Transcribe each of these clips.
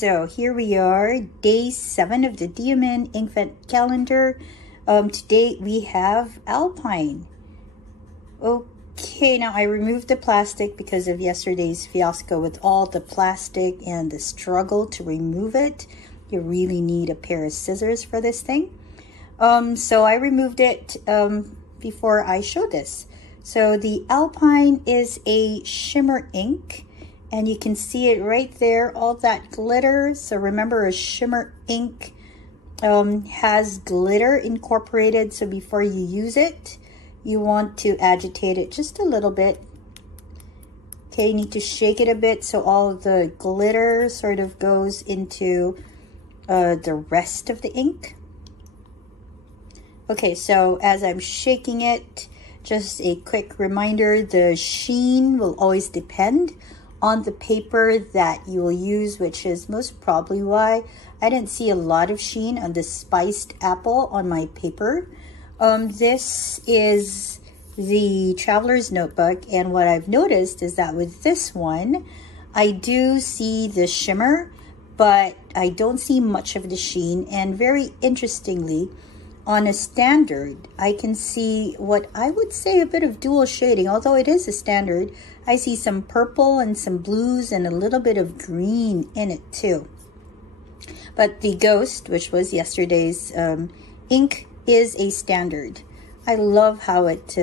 so here we are, day 7 of the Inkvent Calendar. Today we have Alpine. Okay, now I removed the plastic because of yesterday's fiasco with all the plastic and the struggle to remove it. You really need a pair of scissors for this thing. So I removed it before I show this. So the Alpine is a shimmer ink. And you can see it right there, all that glitter. So remember, a shimmer ink has glitter incorporated. So before you use it, you want to agitate it just a little bit. Okay, you need to shake it a bit so all of the glitter sort of goes into the rest of the ink. Okay, so as I'm shaking it, just a quick reminder, the sheen will always depend on the paper that you will use, which is most probably why I didn't see a lot of sheen on the spiced apple on my paper. This is the Traveler's Notebook, and what I've noticed is that with this one, I do see the shimmer, but I don't see much of the sheen. And very interestingly, on a standard, I can see what I would say a bit of dual shading. Although it is a standard, I see some purple and some blues and a little bit of green in it too. But the Ghost, which was yesterday's ink, is a standard. I love how it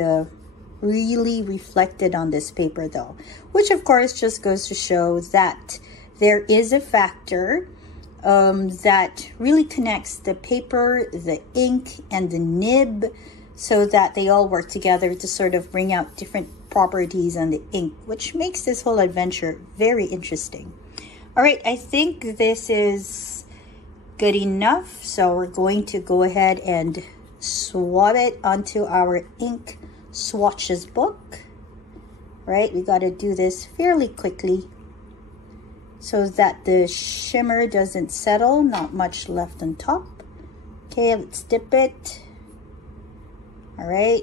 really reflected on this paper though, which of course just goes to show that there is a factor that really connects the paper, the ink, and the nib so that they all work together to sort of bring out different properties on the ink, which makes this whole adventure very interesting. All right, I think this is good enough. So we're going to go ahead and swab it onto our ink swatches book. Right, we got to do this fairly quickly so that the shimmer doesn't settle, not much left on top. Okay, let's dip it. All right.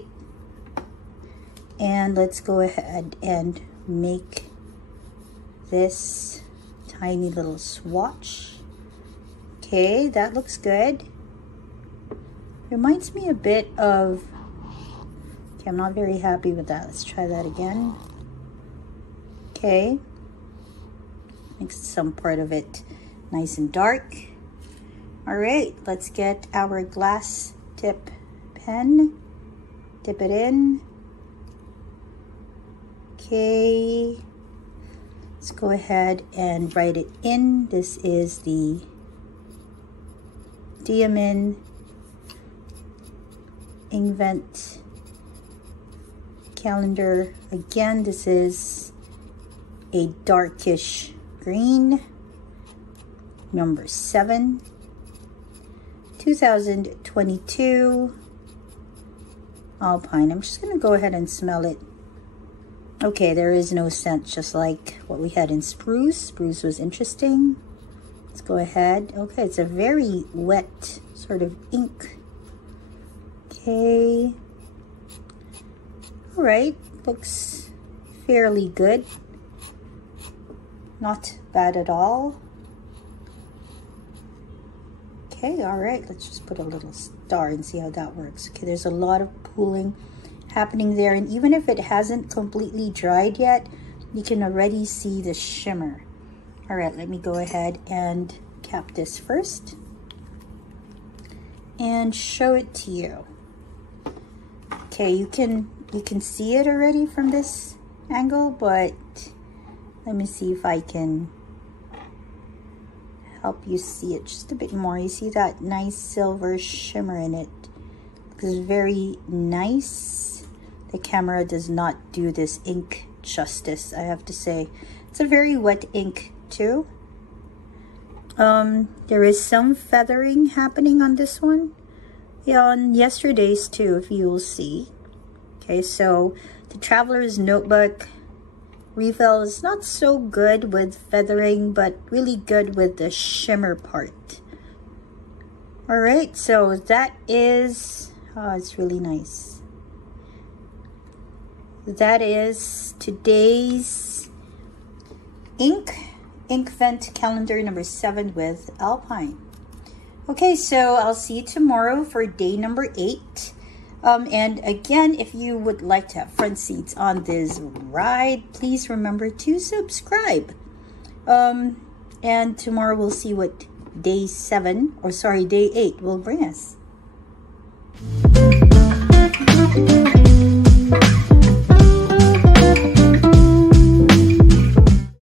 And let's go ahead and make this tiny little swatch. Okay, that looks good. Reminds me a bit of, okay, I'm not very happy with that. Let's try that again. Okay. Makes some part of it nice and dark. All right, let's get our glass tip pen. Dip it in. Okay. Let's go ahead and write it in. This is the Inkvent Calendar. Again, this is a darkish green, number 7, 2022 Alpine. I'm just going to go ahead and smell it. Okay, there is no scent, just like what we had in Spruce. Spruce was interesting. Let's go ahead. Okay, it's a very wet sort of ink. Okay. All right, looks fairly good. Not bad at all. Okay, all right, let's just put a little star and see how that works. Okay, there's a lot of pooling happening there, and even if it hasn't completely dried yet, you can already see the shimmer. All right, let me go ahead and cap this first and show it to you. Okay, you can see it already from this angle, but let me see if I can help you see it just a bit more. You see that nice silver shimmer in it. Looks very nice. The camera does not do this ink justice, I have to say. It's a very wet ink too. There is some feathering happening on this one. Yeah, on yesterday's too, if you will see. Okay, so the Traveler's Notebook refill is not so good with feathering, but really good with the shimmer part. All right, so that is, oh, it's really nice. That is today's ink Inkvent Calendar number 7 with Alpine. Okay, so I'll see you tomorrow for day number 8. And again, if you would like to have front seats on this ride, please remember to subscribe. And tomorrow we'll see what day 8 will bring us.